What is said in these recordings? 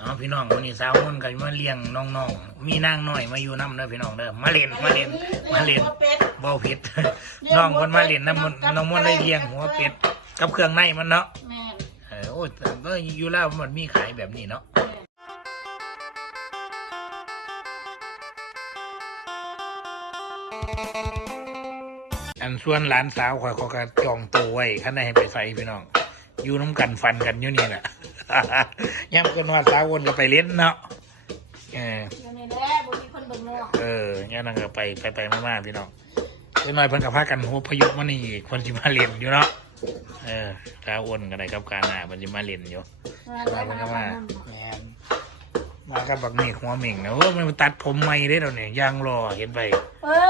เอาพี่น้องวันนี้สาวมุ่นกันมาเลี้ยงน้องๆ มีนางน้อยมาอยู่น้ำเด้อพี่น้องเด้อมาเล่นมาเล่นมาเล่นหัวเป็ดเบาผิดน้องคนมาเล่นน้ำมันน้องมันได้เลี้ยงหัวเป็ดกับเครื่องในมันเนาะแม่นเออโอ้ยแต่ก็อยู่แล้วมันมีขายแบบนี้เนาะอันส่วนหลานสาวข่อยเขาก็จองตัวไว้ข้างในให้ไปใส่พี่น้อง อยู่น้ำกันฟันกันอยู่นี่แหละ ย่ำกันว่าสาววนก็ไปเล่นเนาะเอออยู่ในแร่บ่มีคนเบิ่งเนาะเออย่านั่งก็ไปไปไปมากๆพี่น้องเล็กน้อยเพิ่นกับพากันหัวพยุมานี่อีกคนที่มาเล่นอยู่เนาะเออสาววนกันได้กับการหน้าเพิ่นจะมาเล่นอยู่มาเพิ่นก็มาแม่นมากับบักเมฆหัวเหม่งนะโอ้มันตัดผมใหม่ได้แล้วเนี่ยยางรอเห็นไปเอ้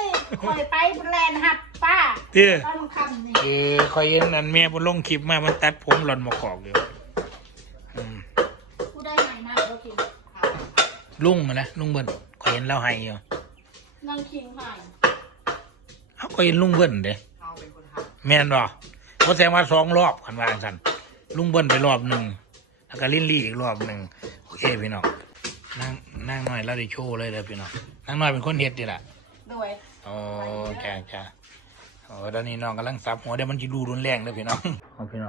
ยคอยไปแลนหัดป้าเด้อตอนค่ำนี่เออคอยเห็นอันแม่บนลงคลิปมามันตัดผมหล่อนมากอกอยู่อืม ผู้ได้ไหนมาเรากิน ลุงมาแล้วลุงเบิ้ลคอยเห็นเราให้อยู่นั่งคิงหายเอ้าคอยเห็นลุงเบิ้ลเด้แม่นบ่เขาแซงมาสองรอบคันวาจังสันลุงเบิ้ลไปรอบหนึ่งแล้วก็ลินลี่อีกรอบหนึ่งโอเคพี่น้องนั่งนั่งหน่อยแล้วได้โชว์เลยเด้อพี่น้องนั่งหน่อยเป็นคนเฮ็ดดีล่ะด้วยโอ้จ้าจ้าโอ้ตอนนี้น้องกำลังซับหัวเดี๋ยวมันจะดูรุนแรงเลยพี่น้องเอาพี่น้อง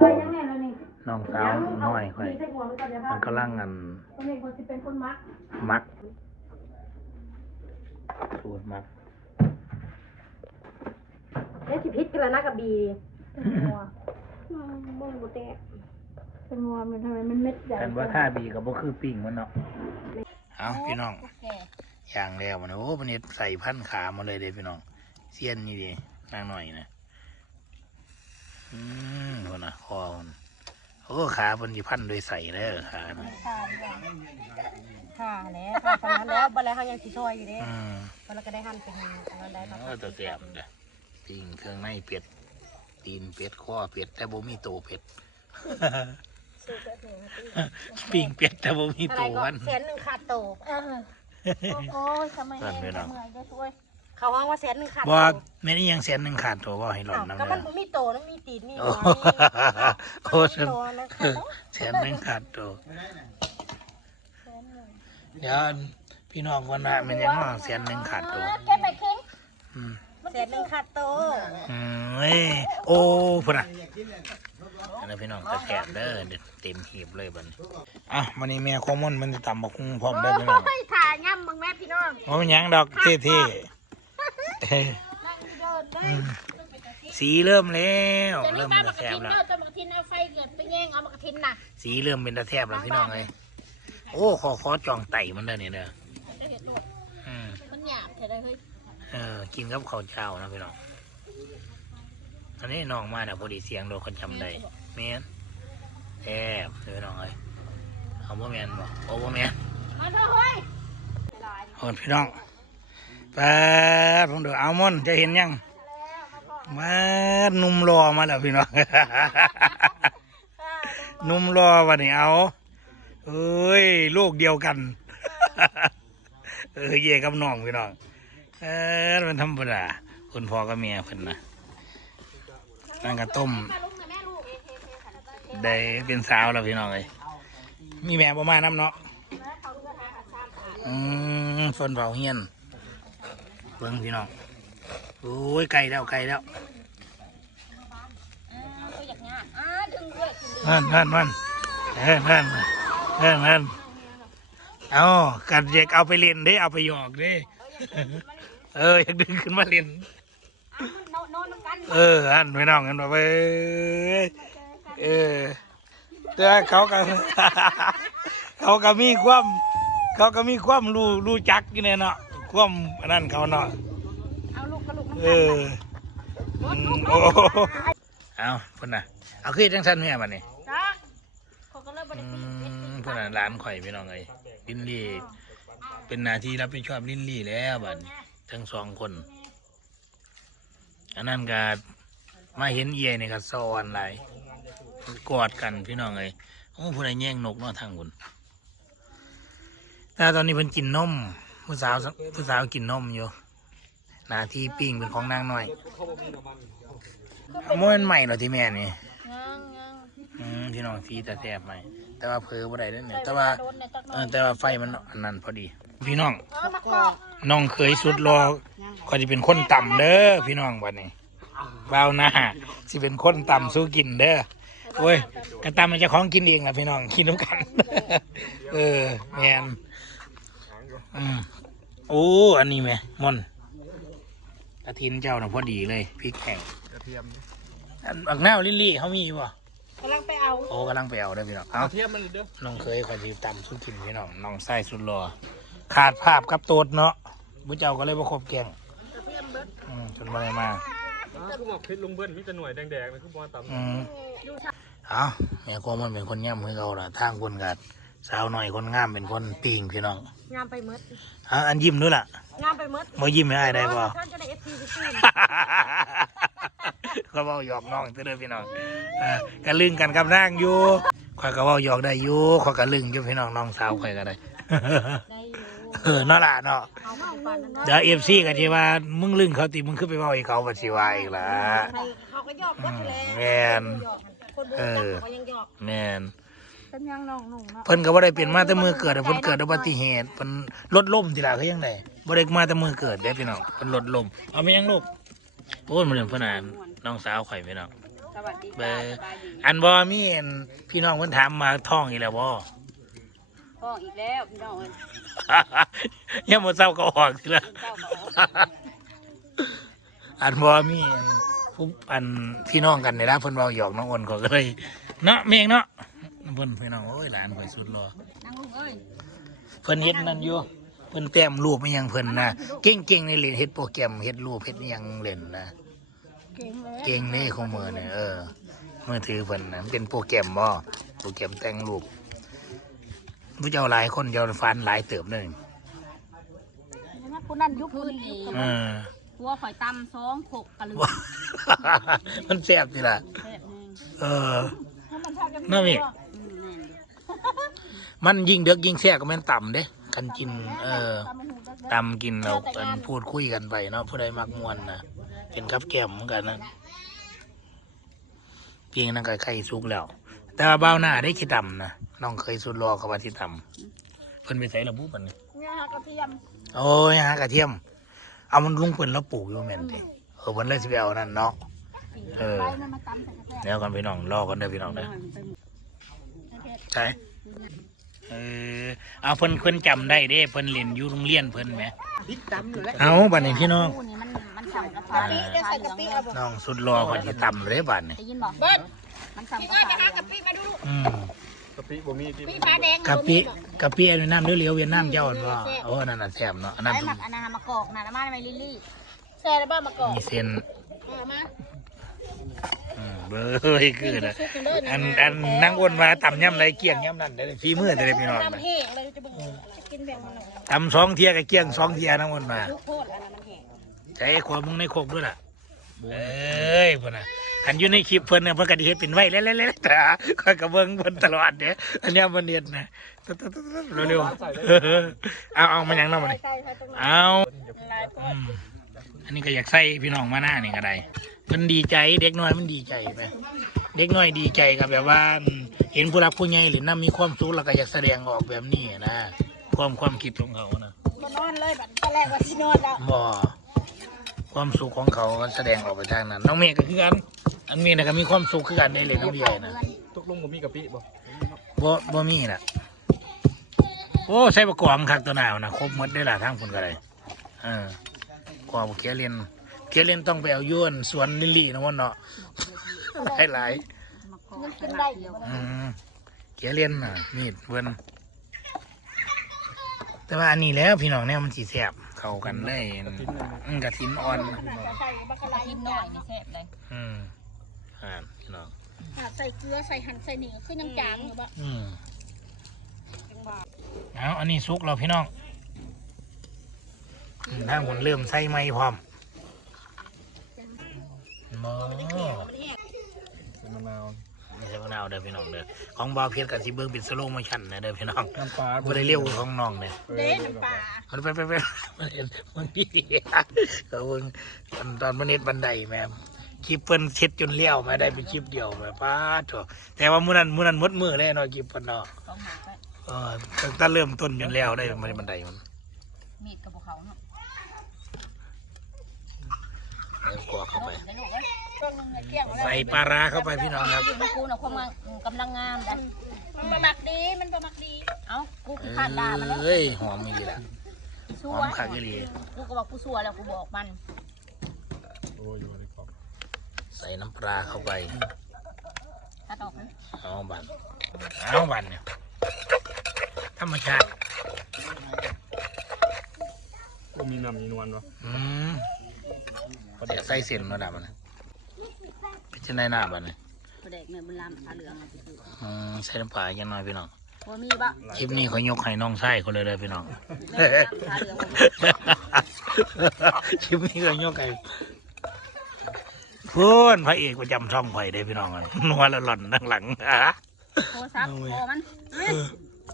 นี่น้องสาวน้อยค่อยมีใส่หัวมันก่อนเดี๋ยวมันกำลังอันคนนี้คนที่เป็นคนมักมักสูตรมักเล่นสิพิษกันแล้วนะกับบีเป็นหัวบ่งบ่แตกเป็นหัวมันทำไมมันเม็ดใหญ่กันว่าท่าบีกับบ่คือปิ้งมันเนาะเอาพี่น้องแก่อย่างแล้วมันโอ้มันเฮ็ดใส่พันขามาเลยเด้พี่น้องเสี้ยนนี่ดินางหน่อยนะอืมคนน่ะคอมัน โอ้ขาเพิ่นสิพันด้วยใส่เด้อขาน่ะค่ะดีกว่าค่ะแล้วค่ะตอนนั้นแล้วบันไดเขายังสีซอยอยู่เด้อืมตอนนั้นก็ได้หั่นเป็นตอนนั้นได้มาโอ้ตัวเสียบเด้อปิ้งเครื่องในเป็ด ตีนเป็ดข้อเป็ด แต่บ่มีโตเป็ดปิ้งเป็ดแต่บ่มีอะโตไรก็มัน แสนหนึ่งขาดโตเออโอ้ยทำไมนั่นเมื่ไม่อยเนาะก็ช่วย เขาว่าว่าแสนหนึ่งขาดบ่โตแม่นี่ยังแสนหนึงขาดตัวบ่ให้หล่อนอ้าวนำก็เด้มันอ บ่มีโตนะมีตีนมีโอ้หัวมีโอ้มีฉันโตนะขาดโตแสนหนึงขาดตัวเดี๋ยวพี่น้องคนละมันยังว่าแสนหนึงขาดตัวแก้ไปคิงอืมแสนหนึ่งขาดโตอืมเอ้ยโอ้พุ่นน่ะอันนั้นพี่น้องก็แสบเด้อเด็ดเต็มหีบเลยบัดนี้อะวันนี้แม่คอมมอนมันจะตำบักคุ้งพร้อมได้อพี่น้องโอ้ยถ่ายย่ำมึงแม่พี่น้องโอ้ยยังดอกเท่ๆ สีเริ่มแล้วเดี๋ยวนี้เริ่มบ้าเป็นนตามักแทกะบทินแล้วเนาะต้นมักกะทินเอาไฟเกิดไปแย่งเอามักกะทินน่ะสีเริ่มเป็นตาแทบแล้วพี่น้องเลยโอ้ขอขอจองไต่มันเด้อเนี่ยเด้อได้เห็นลูกอืมมันหยาบแค่ได้เฮ้ยเออกินกับข้าวเช้านะพี่น้องอันนี้น้องมาเนี่ยพอดีเสียงโดนคนจำได้แม่นแทบเลยพี่น้องเลยเอาบ่แม่นบ่โอ้บ่แม่นมาเถอะเฮ้ยโอ้พี่น้องแป๊บผมดูเอามอนจะเห็นยังมาหนุ่มรอมาแล้วพี่น้องหนุ่มรอวันนี้เอาเอ้ยลูกเดียวกัน เออเย่กับน้องพี่น้องเออมันธรรมดาคุณพ่อกับเมียเพิ่นนะนั่งกระต้มมาลุกนะแม่ลูกได้เป็นสาวแล้วพี่น้องเลยมีแม่ประมาณน้ำเนาะอืมฝนเผาเฮียน เบิ่งพี่น้องโอ้ยไกลแล้วไกลแล้วนั่นนั่นนั่นเออนั่นเออนั่นเอากัดเด็กเอาไปเล่นเด้เอาไปหยอกเด้เอออยากดึงขึ้นมาเล่นนออนกันเอออันไม่น้องกันว่าไปเออแต่เขาก็เขาก็มีความ เขาก็มีความรู้รู้จักอยู่เนี่ยเนาะ ความอันนั่นเขาเนาะเอาลูกกับลูกเอออืมโอ้เอาพุ่นน่ะเอาขึ้นจังสันแม่บัดนี้จ้าเขาก็เริ่มบอืริกินมพุ่นน่ะร้านข่อยพี่น้องเอ้ยลินลี่เป็นหน้าที่รับผิดชอบลินลี่แล้วบัดนี้ทั้งสองคน อันนั้นก็มาเห็นเอียนี่ก็ซ้อนหลายกอดกันพี่น้องเอ้ยโอ้ผู้ใดแย่งนกเนาะทางบุญแต่ตอนนี้เพิ่นกินนม ผู้สาวผู้สาวกินนมอยู่หน้าที่ปิ้งเป็นของนางน้อยเอาโมนใหม่เหรอที่แม่นี่ยังยังอืมพี่น้องสีแต่แสบใหม่ แต่ว่าเพอบ่ได้เด้อเนี่ยแต่ว่าเออแต่ว่าไฟมันอันนั้นพอดี พี่น้องเออมากอกน้องเคยสุดรอก็จะเป็นคนต่ำเด้อพี่น้องบัดนี้บ่าวหน้าสิเป็นคนต่ำสู้กินเด้อโอ้ยกระตำมันจะของกินเองล่ะพี่น้องกินน้ำกัน เออแมนอืม โอ้ อันนี้แม่มอนกระทินเจ้าน่ะพอดีเลยพริกแห้งกระเทียมอันบักหน้าวลิลลี่เขามีป่ะกำลังไปเอาโอ้กำลังไปเอาเด้อพี่น้องกเอา ระเทียมมันเด้อน้องเคยคอยทีตำสู้กินพี่น้องน้องไส้สุดรอขาดภาพกับโตดเนาะบุเจ้าก็เลยบ่ครบแกงอืมจนมาเลยมาคือบอกเพชรลุงเบิ้ลมีแต่หน่วยแดงๆนะคือบอลต่ำอืมเอาแม่โคงมันเป็นคนย่ำให้เขาละทางคนกัดสาวหน่อยคนงามเป็นคนปิงพี่น้อง งามไปหมดอะอันยิ้มด้วยล่ะงามไปหมดมายิ้มไม่ได้ได้ป่ท่านจะได้เอฟซีไปซื้อก็เว้าหยอกน้องเด้อพี่น้องอ่าก็ลึงกันกับนางอยู่ข่อยก็เว้าหยอกได้อยู่ข่อยก็ลึงอยู่พี่น้องน้องสาวข่อยก็ได้ ได้อยู่เออเนาะล่ะเนาะ เอามาปานนั้นเดี๋ยวเอฟซีก็ที่ว่ามึงลึงเขาติมึงขึ้นไปเว้าให้เขาปฏิวาอีกละ ใครเขาก็หยอกหมดแล้วแม่นหยอกคนบูจักเขาก็ยังหยอก แม่น เป็นยังน้องหนุ่งเนาะเพิ่นก็บ่ได้เป็นมาแต่มือเกิดอะเพิ่นเกิดอุบัติเหตุเพิ่นรถล้มทีละคือยังไงบ่ได้มาแต่มือเกิดเด้พี่น้องเพิ่นรถล้มเอาไม่ยังลูกโอ้ยมันเรื่องเพิ่นอ่านน้องสาวข่อยพี่น้องสวัสดีเบอค่ะร์สบายดีอันบ่มีอันพี่น้องเพิ่นถามมาท่องอีกแล้วบ่ พ่ออีกแล้วพี่น้องเอ้ยยังบ่เศร้าก็ออกทีละ เจ้าก็ออกอันบ่มีอันผู้อันพี่น้องกันนี่ล่ะเพิ่นเว้าหยอกน้องอ้นก็เลยเนาะแม่งเนาะ เพิ่นพี่น้องโอ้ยหลานข่อยสุดหล่อนั่งลุงเอ้ยเพิ่นเฮ็ดนั่นอยู่เพิ่นแต้มรูปไม่ยังเพิ่นนะเก่งๆในเล่นเฮ็ดโปรแกรมเฮ็ดรูปเฮ็ดอิหยังเล่นนะเก่งเลยเก่งนี่ของมือเนี่ยเออมือถือเพิ่นนะมันเป็นโปรแกรมบ่โปรแกรมแต่งรูปผู้เจ้าหลายคนเจ้าฟันหลายเติบเลยผู้นั่นยุคคืผู้นนี้นี้เออหัวข่อยตำสองขกกะลือมันแซ่บสิล่ะแซ่บแน่เออให้มันทากันนั่นอีกอืมแน่นอยู่ มันยิ่งเด็กยิ่งแซ่บก็แม่นต่ำเด้กันกิน เออตามหูจักเด้อตำกินเรากันพูดคุยกันไปเนาะผู้ใดมักมวนนะเป็นกับแก้มเหมือนกันนั่นเพียงนั่นก็ไข่สุกแล้ว แต่ว่าเบ้าวหน้าได้ขี้ต่ำนะน้องเคยสุดรอเขาว่าที่ต่ำเพิ่นไปใส่ระบุปันนี่เนี่ยกระเทียมโอ้ยหากระเทียม เอามันลุงเพิ่นแล้วปลูกอยู่แม่นติเออเพิ่นเลยสิไปเอานั่นเนาะเออไปมันมาตำใส่กระแทกเดี๋ยวกันพี่น้องรอกันเด้อพี่น้องเด้อใช่ เออเอาเพิ่นเพิ่นจำได้เด้เพิ่นเรียนอยู่โรงเรียนเพิ่นแหมพริกดำอยู่แล้วเอาบัดนี้พี่น้องคู่นี้มันมันสั่งกระกะปิได้ใส่กะปิเอาบ่น้องสุดรอคนที่ต่ำเลยบัดนี้ได้ยินบอกเบิ้ลมันสั่งพี่กระว่าไปเพราหากะปิมาดูลูกอืมกะปิบ่มีที่ปิฟ้าแดงกะปิกะปิอันนั้นเลี้ยวๆเวียดนามเจ้าอันว่าโอ้นั่นน่ะแซ่บเนาะอันนั้นไอ้หมักอันนั้นมากอกนะแล้วมาไม่ลิลลี่แซ่ได้บ้างมาก่อนมีเส้นเอามาอืม เบ้ยคือนะอันอันนั่งวนมาต่ำย่ำไรเกี่ยงย่ำนั่นได้ฝีมือแต่ได้พี่น้องน้ำนะแห้งเลยจะเบิ่งจะกินแบ่งมันหน่อยต่ำสองเทียกับเกี่ยงสองเทียนั่งวนมาลูกโทษอันนั้นมันแห้งใช้ความมึงในโคกด้วยล่ะเอ้ยเพิ่นน่ะขันอยู่ในคลิปเพิ่นน่ะเพิ่นก็ได้เฮ็ดเป็นไว้เล่นๆๆแต่คอยก็เบิ่งเพิ่นตลอดเด้ออันเนี้ยมันเนียนนะตึ๊ดๆๆเร็วๆเอาเอามาหยังเนาะบัดนี้ใส่ใส่ตรงนั้นเอาหลายพออืมอันนี้ก็อยากใส่พี่น้องมาหน้านี่ก็ได้ มันดีใจ เด็กน้อยมันดีใจไปเด็กน้อยดีใจกับแบบว่า เห็นผู้รักผู้ใหญ่หรือน้ามีความสุขแล้วก็อยากแสดงออกแบบนี้นะความความคิดของเขานะมานอนเลยบัดตอนแรกว่าสินอนแล้วบ่ความสุขของเขาก็แสดงออกไปทางนั้น น้องเมย์ก็คือกันอันเมย์น่ะก็มีความสุขคือกันได้เลยน้องใหญ่นะตกลงบ่มีกะปิบ่บ่บ่มีน่ะโอ้ใส่ประกอบคักตัวหนาวนะครบหมดได้อล่ะทางคนก็ได้เออกว่าบ่เคียเรียน เคียเรียนต้องไปเอาย้วนสวนลิลลี่นะวันเนาะหลายหลายมากอกมันขกินนาได้ดเดียวๆอืมเคียเรียนน่ะมีดเพิ่นแต่ว่าอันนี้แหล้วพี่น้องเนี่ยมันสีแสบเข้ากันเลยอืมกระถินอ่อนจะใส่บักกะลากิหินนหน่น้ออยยนี่แซ่บเลยอืมอ่านพี่น้องหาใส่เกลือใส่หั่นใส่นี่ก็คือยังจางอยู่บ่อืมเอาอันนี้ซุกเราพี่น้องอืมทางคนเริ่มใส่ไม้พร้อม โมมะนาวไม่ใช่มะนาวเด้อพี่น้องเด้อของบาวเพชรกับซีเบิ้งเป็นสโลว์โมชั่นนะเด้อพี่น้องน้ำปลาบ่ได้เร็วกว่าของน้องเนี่ยเด้น้ำปลามันไปไปไปมันเห็นมันพี่เขาเบิ่งตอนตอนมันเน็ตบันไดแม่คลิปเพิ่นเช็ดจนเลี้ยวมาได้เป็นคลิปเดียวแบบป้าดโถแต่ว่ามื้อนั้นมื้อนั้นหมดมือเลยเนาะคลิปเพิ่นเนาะต้องหาไปเออตั้งแต่เริ่มต้นจนแล้วได้มันบันไดมันมีดกับภูเขาเนาะ แล้วกรอกเข้าไปได้ลูกเอ้ยช่วงนึงเนี่ยเกลี้ยงแล้วใส่ปลาร้าเข้าไปพี่น้องครับอยู่ในกูน่ะความกำลังงามแต่มันมาหมักดี มันมาหมักดี เอ้า กูขี้ขาดด่ามันแล้วเอ้ยหอมมีดีละหซัอวมคักอีหลีกูก็บอกกูซัวแล้วกูบอกมันโอ้ยอยู่ในกรอบใส่น้ำปลาเข้าไปตัดออกนะเอาบันเอาบันเนี่ยธรรมชาติก็มีน้ำมีนวลเนาะอืม พอเดี๋ยวใส่เส้นมาดับมันนะเป็นจังไดหน้าบันเนี่ยกระเด็กเนี่ยมันลามขาเหลืองอะพี่คืออืมใส่น้ำปลาอย่างน้อยพี่น้องพอมีบะคลิปนี้เขายกให้น้องไส้เขาเลยเลยพี่น้องแม่ลามขาเหลืองอะคลิปนี้เขายกให้พูนพระเอกประจำช่องไผ่ได้พี่น้องอะนัวละหล่อนดังหลังอะโทรศัพท์โทรมัน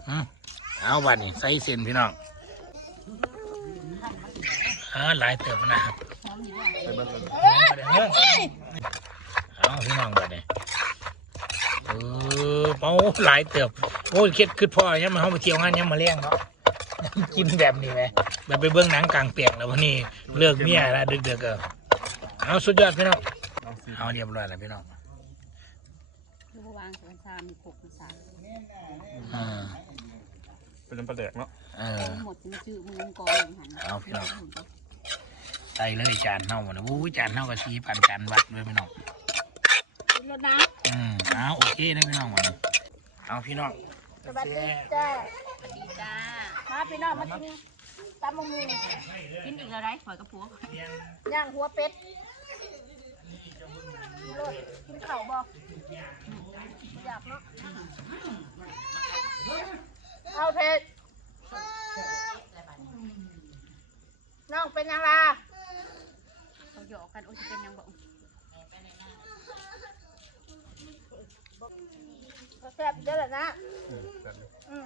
อืมเอาบันนี่ใส่เส้นพี่น้องอ่าหลายเติบนะครับหอมอยู่ด้วย ไปเบิ้ลเลยเอาพี่น้องบันนี่เออเมาหลายเติบโอ้ยเครียดคือพ่อเนี่ยมันเข้ามาเที่ยวงานเนี่ยมาเลี้ยงเนาะกินแบบนี้ไหมแบบไปเบื้องหนังกลางเปียกแล้ววันนี้เลิกเมียแล้วดึกๆก็เอาสุดยอดพี่น้องเอาสิเอาเรียบร้อยแล้วพี่น้องลูกวางสวนซามมีขกมีสามอ่าเป็นน้ำปลาแดกเนาะเออหมดมันจืดมือก่อนหันเอาพี่น้อง ใส่เลยจานเน่าหมดนะวู้ยจานเน่ากับสีปันจานวัดด้วยพี่น้องกินรถน้อืมเอาโอเคนะพี่น้องวันเอาพี่น้องำสวัสดีจ้าสวัสดีจ้ามาพี่น้องมากินตำมะม่วงกินอีกแล้วได้ฝอยกระปุกย่างหัวเป็ดรถกินข้าวบ่อยากเนาะเอาเผ็ดน้องเป็นยังไง เขาหยอกกันโอ้ยเป็นยังบอก แซ่บเยอะเลยนะ อืมแบบนี้ อืม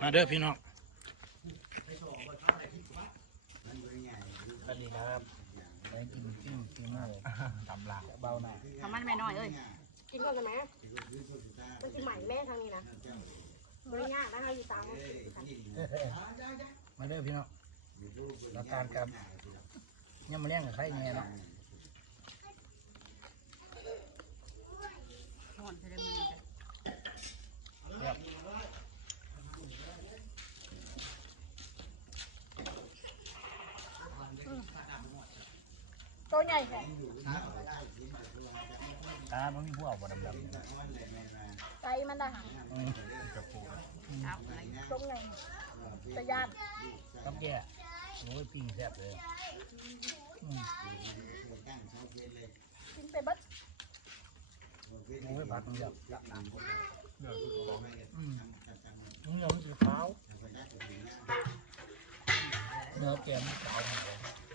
มาเด้อพี่น้องสวัสดีครับได้กินจิ้มจิ้มหมูตำลาเบาหน่อยทำมันแม่น้อยเอ้ยกินก่อนได้ไหมมันกินใหม่แม่ทางนี้นะไม่ยากนะเราอยู่ตามมาเด้อพี่น้องรับทานกับยังมาเลี้ยงกับใครเนี่ยเนาะนอนจะได้มือ ตัวใหญ่แค่ตามันมีพวกบ่ดำๆนะไก่มันได้หางอืมเอาอะไรตรงไหนตะยานกับแก่โอ้ยปิ้งแซ่บเลยอืมกินไปเบัดโอ้ยผักมันแบบจับหนังเดี๋ยวคือของอืมเนื้อมันสีขาวเนื้อแกมันขาวหน่อยเขา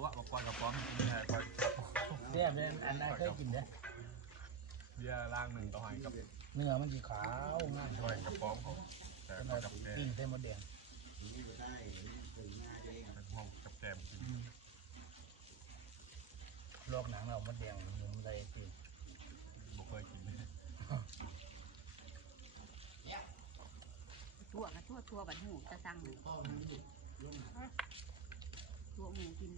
ตัวบอกกว่ากับป้อมกินเนี่ยปล่อยแซ่บเลยอันนั้นเคยกินเด้อเบียร์ล่างหนึ่งต่อหายกับเนื้อมันสีขาวงามปล่อยกับป้อมเขาแต่เป็กับแกปิ้งใส่หมดแดงเป็นห้องกับแกมกินลอกหนังเราหมดแดงมันใส่ปิ้งบอกเคยกินทั่วกระทั่วทั่วบัดหูจะสั่งทั่วหมูกิน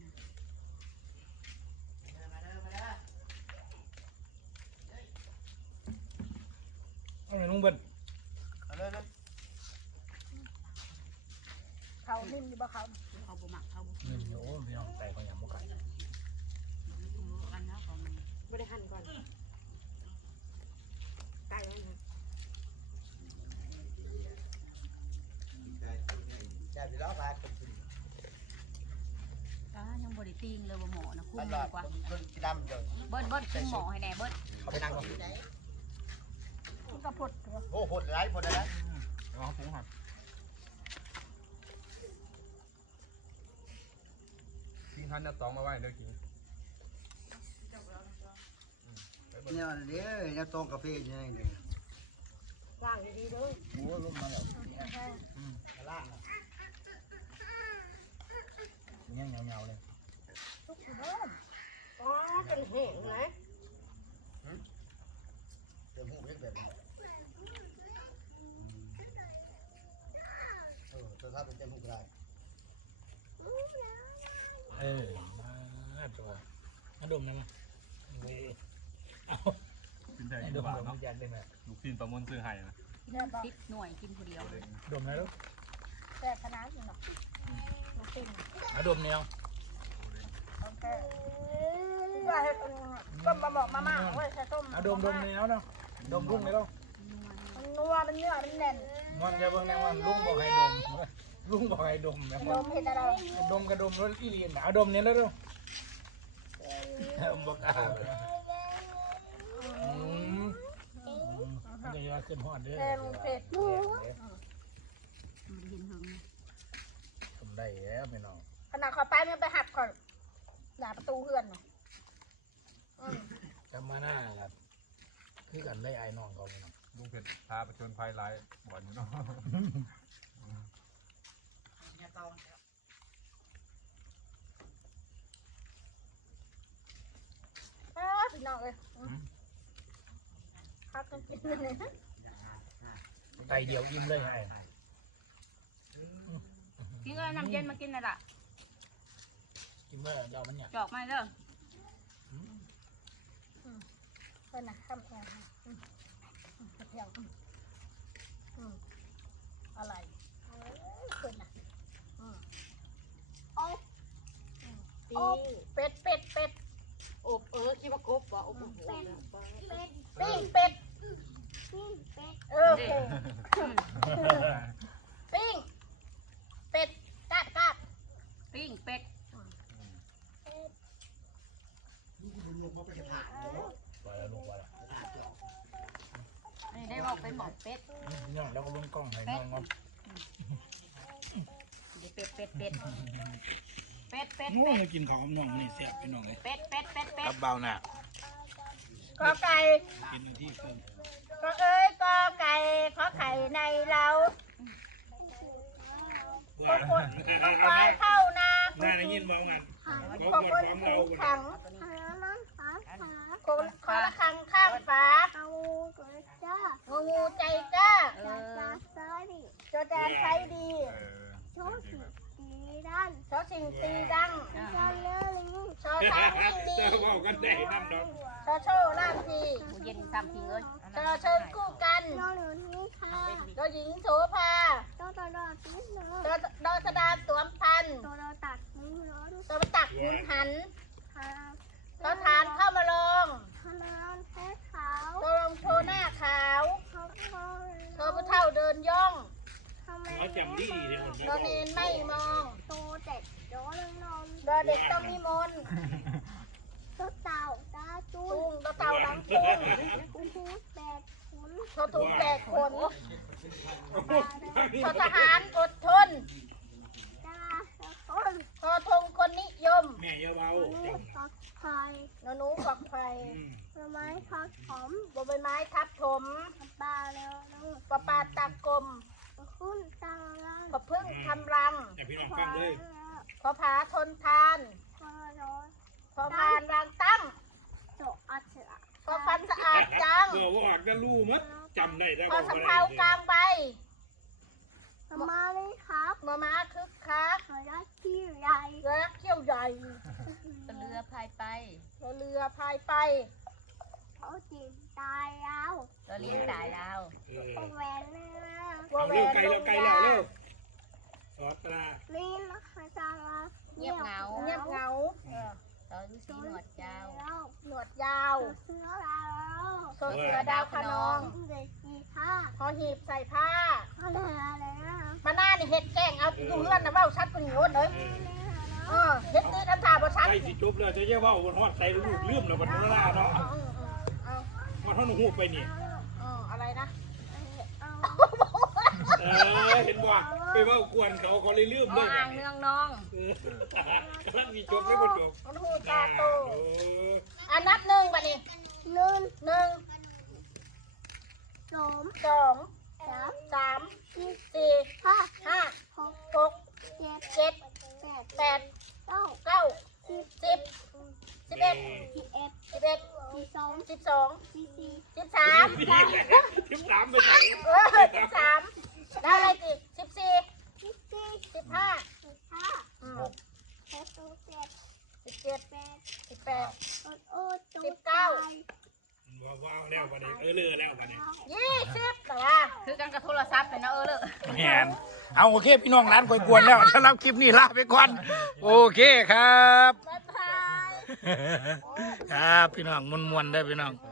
เอาเลยลุงเบิ้ลนิ่มอยู่บ่ครับเขาบ่มักเขาบ่นี่โอ้พี่น้องแต่ก็ยังบ่ไก่กันนะเขามันบ่ได้หั่นก่อนไก่มันนะแซ่บอยู่แล้วไปคนกินอ่ายังบ่ได้ติ้งเลยบ่หมอนะคุ้ตมลอดกว่าคนกินน้ำเดี๋ยวเบิ้ลเบิ้ลคุ้มหมอให้แน่เบิ้ลเขาไปนั่งก่อนมันก็พดตัวโอ้โหดไรหมดเลยนะอ๋อผมหักทิ้งทันจะตองมาไว้เดี๋ยวกินเนี่ยเดี๋ยวเนี่ยตรงกาแฟยังไงเนี่ยล้างดีๆเด้อโอ้ลงมาแล้วล่างเนี่ยเงาๆเลยทุกเด้ออ๋อเป็นแห้งไหนเดี๋ยวหูเล็กแบบนี้เออตัวถ้าเป็นเต็มหูได้ เออ มาตัวมาดมนะมาเว้ยเอากินได้ให้กิดนมหวาดมเนาะยันได้ไหมลูกชิ้นปลาหมนซื้อให้นะสิบหน่วยกินผู้เดียวเลยดมนะลูกแต่ขนาดนี้เนาะมันติ่งมาดมเนี่ยโอเคว่าเฮ็ดอันนี้ต้มมาบอกมาม่าไว้ใส่ต้มเอาดมดมเนี่ยเนาะดมลุงเลยลูกมันนัวมันเนื้อมันแน่นนอนจะเบิ่งแน่ว่าลุงบอกให้ดม ลุงบอกให้ดมแม่นมเฮ็ดอะไรดมกระดมรถอีลีนเอาดมเนี่ยแล้วลูกบอกอ่าอืมมันจะยอดขึ้นหอดเด้อแกงเผ็ดมันได้เห็นหึงทำได้แล้วพี่น้องขนาดเขาไปมันไปหักก่อนหน้าประตูเฮือนน่ะอืมจำมาหน้าครับ คือกันได้ไอ้น้องเขาพี่น้องลุงเผ็ดพาไปชนภัยหลายบ่อนอยู่เนาะ เอ้ยพี่น้องเอ้ยอืมพักกันกินเลยนะไตเดียวอิ่มเลยไอ้กินก็น้ำเย็นมากินน่ะล่ะกินเมื่อเรามันเนี่ยจอกมาเด้อเพิ่นน่ะข้ามแอนอืมอืมเพียงอืมอืมอะไรเอ้ยเพิ่นน่ะอืมเอาอืมปีเป็ดเป็ดเป็ด อบเออคิดว่ากบบ่อบโอ้โห ปิ้งเป็ดเออโอเคปิ้งเป็ดกาบกาบ ปิ้งเป็ด ปล่อยแล้วลูกปล่อยแล้ว นี่ได้บอกเป็นหมอเป็ด พี่น้องแล้วก็ลงกล้องให้น้องเนาะ เป็ดเป็ดเป็ด เป็ดเป็ดนู้เป็ดนกินข้าวกับน้องนี่แซ่บพี่น้องเลยเป็ดเป็ดเป็ดเป็กัดบเบาหน้าขอไก่กินหน้าที่คือก็เอ้ยกอไก่ขอไข่ในเราขอคนขอควายเข้านาน่าได้ยินบ้างงานขอคนถูขังขอขอละคังข้างฝางูงูใจกล้าเออจอแดนใช้ดี เออ ชอสิ่งตีดังชอช้างวิ่งดีเจ้าบอกกันได้น้ำดอกชอโชว์ล่ามทีผู้เย็นซ้ำทิ้งเลยชอเชิญคู่กันยอหญิงโสภาดอดอสดาสวมพันธุ์ตอตักหุนหันตอทานเข้ามาลงตอลงโชว์หน้าขาวตอผู้เฒ่าเดินย่อง เขาจำดีเลยคนตอเนนไม่มองโตเด็กโดนนมดอเด็กต้องมีมนต์ตัวเต่าตาจุตุ้นงตอเต่าหลังตุ้งกูพูดแบกขุนทอถุงแบกขนทอทหารอดทนตาสะก้นทอธงคนนิยมแม่อย่าเบาลูกตักไข่นหนูฝักไผ่ทำไมทักผมบใบไม้ทับถมปลาแล้วลูกประปาตากลมขึ้น ตังลังประพึ่งทำรังแต่พี่น้องฟังเลยพอผาทนทาน พอโดนพอพานรางตั้งโจอัจฉริพอฟันสะอาดจังเออว่าออกก็รู้มัดจำได้ได้พอสำเภากลางใบทำไมเลยครับมอม้าคึกคักขอรักที่ใหญ่เรือเขี้ยวใหญ่เรือพายไปเรือพายไปเขาจีบตายแล้วตัวเลี้ยงตายแล้วเออเอาแหวนเลยนะวัวเอาแหวเร็วนไกลลแล้วงไกลยาแล้วเร็ว อดปลาลีนนะคะจาราเงียบเหงา เงียบเหงาตอนสีหนวดยาวเราหนวดยาวเสือเราโซเสือดาวขนองเด็กดีค่ะพอหีบใส่ผ้าอะไรอะไรนะมาหน้านี่เห็ดแกงเอาดูเลื่อนนะเบ้าชัดกว่าอยู่เลยเออเห็ดตีคำถามบ่ชัดใกล้สิจบแล้วจะเรียกว่าวันฮอดใส่ลูกลืมแล้ววันนี้ล่าเนาะเออเออเออมันเท่าหนูหูไปนี่เอออะไรนะ เออเห็นบ่ไปว่ากวนเขาเขาเลยลืมเลยอ่างเนืองน้องเออกำลังมีจบไม่หมดจบมันหูตาอ่าโตโอ้อันนับหนึ่งบัดนี้หนึ่งหนึ่งสองสองสามสามสี่สี่ห้า ห้า หก หก เจ็ด เจ็ด แปด แปด เก้า เก้า สิบ สิบสิบเอ็ด สิบเอ็ด สิบเอ็ด สิบสอง สิบสอง สิบสี่ สิบสาม ทิมสามไปไหน เออสิบสามแล้วอะไรสิสิบสี่ สิบสี่ สิบห้า สิบห้า อืม หกสิบเจ็ด สิบเจ็ด แปด สิบแปด โอ้โอ้ สิบเก้า ว้าวแล้ววันนี้เออเลือแล้ววันนี้ ยี่สิบแต่ว่าคือกันกับโทรศัพท์เลยนะเออเลย แมน เอาโอเคพี่น้องร้านกวยกวนแล้วสำหรับคลิปนี้ลาไปก่อน โอเคครับบ๊ายบายครับพี่น้องมวนๆได้อพี่น้องเอ